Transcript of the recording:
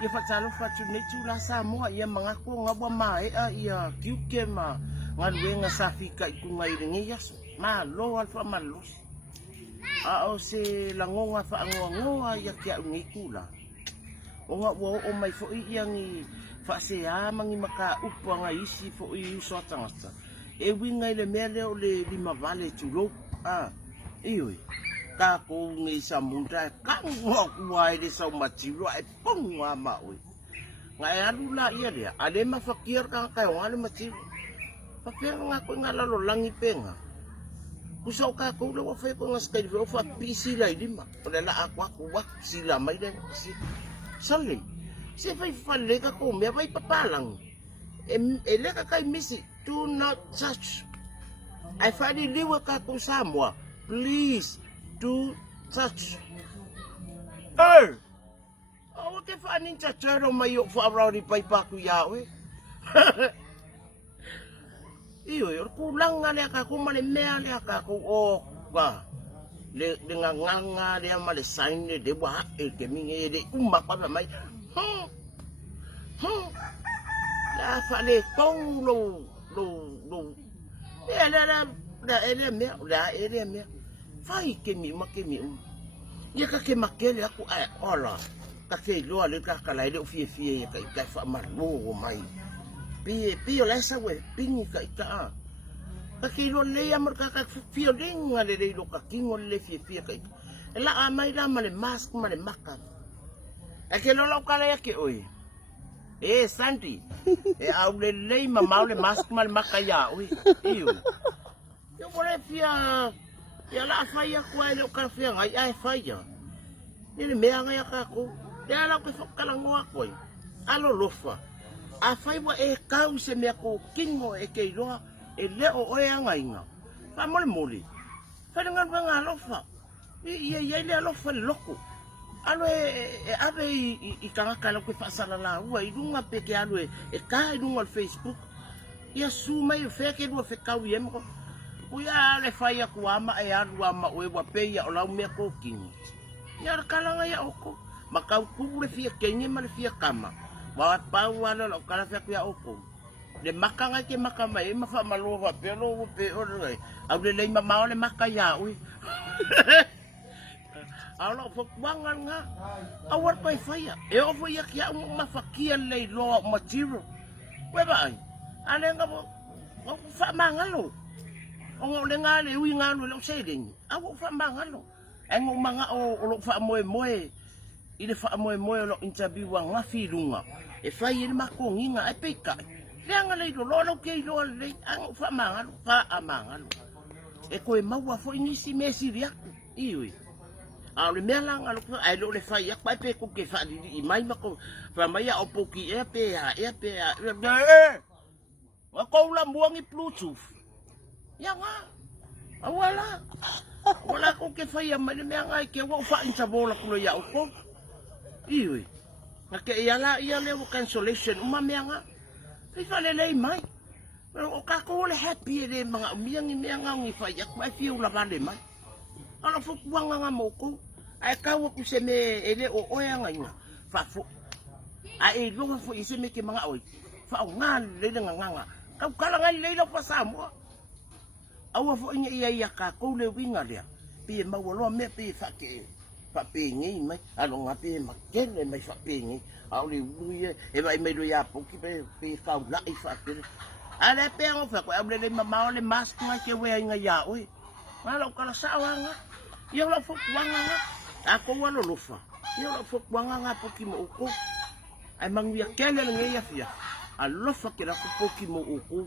ia whatalo whatu netu la Samoa ia mangaku ngabwa mae a ia kiuke ma ngaluenga sa fika i kunga i ringi yaso ma lo alfa malus a o se langonga fa ngoa ia kia ungi kula o nga o mai fo i iangi fa se a mangi maka upu anga isi fo i uso atangata e winga i le mele o le lima vale tulo a ioi ka ko ngi sa munda ka ngwa kuai le sa matiro e pongwa maui ngai alula ia dia ale mafakir ka ka ngale matiro fakir nga ko ngala lo langi penga kusau ka ko le wa fa ko ngas ka ro fa pisi lai lima ole la aku wa sila mai den si sale se fai falle ka ko me vai papalang ele ka kai misi do not touch I find it liwa ka ko Samoa please do touch. Oh, te whaaning tatero mai o whaarari pai paku iawe. Iyo, kulanga lea ka kumane mea lea ka ku o ka. Le nganga lea male saine de wa e ke minge de umapa mai. La fale tong lo. Ele mea. Fai ke mi ma ke mi ia ka ke makele aku ai ola ka ke loa le ka kala le fie ka fa marmo mai pi o la sa we pingi ka ke lo le amor ka fio dinga le lo ka kingo le fie ka la amai la male mask male maka ke lo la kala ya ke oi santi au le ma maule mask male maka ya oi iyo yo pole fia ya la faya kwa le ka fia ngai ai faya ni mea ngai ka ko le ala ko kala ngoa ko alo lofa a fai wa e kau se me ko kingo e ke loa e le o e ngai nga fa mole fa ngan nga lofa ia le lofa loko alo ave i kala ko fa sala la ua i dunga pe ke alo e ka i dunga Facebook ia suma i fe ke do fe kau yem ko Uya le faya kuama e aru ama we wa pe ya ola me ko king. Ya kala nga ya oko. Makau ku le fia kenye ma le fia kama. Wa pa wala lo kala fia ku ya oko. Le makanga ke makama e ma fa malo wa pe lo pe o le. Au le ma ma le makaya ui. Alo fo wangan nga. Awar pa faya. E o fo ya kia ma fakia le lo matiro. We ba ai. Ale nga mo fa mangalo. O le ngale ui ngalo lo seding awu fa mangalo engo manga o lo fa moe i le fa moe lo interview wa ngafi lunga e fa ile mako nginga e peka le ngale lo ke lo le ang fa mangalo fa amangalo e ko e maua fo inisi mesi ria iui a le mela ngalo ai lo le fa ya pa pe ko ke fa di mai mako fa mai o poki e pe wa ko la buang i bluetooth ya nga wala ko ke faya mali me nga ke wa fa in sabola ko ya ko iwi na ke ya le cancellation uma me nga fa le mai pero o ka ko le happy le mga umiang me nga ngi faya ko ai fiu la vale mai ala fo kuanga nga mo ko ai ka wo ku se me ele o ya nga fa fo ai lo fo ise me ke mga oi fa nga le nga ka kala nga le lo pa sa mo awa fo inga ia ka ko le winga dia pi ma wo me pi fa ke fa pingi mai alo nga pi ma kele mai fa pingi au le uye e vai me do ya po ki pi fa la i fa ke ale pe ngo fa ko le ma le mask ma ke we nga ya oi malo kala sa nga yo la fo wanga nga ako wa lo fa yo la fo wanga nga po ki mo ko ai mang ya kele nga ya fia alo fa ke la po ki mo ko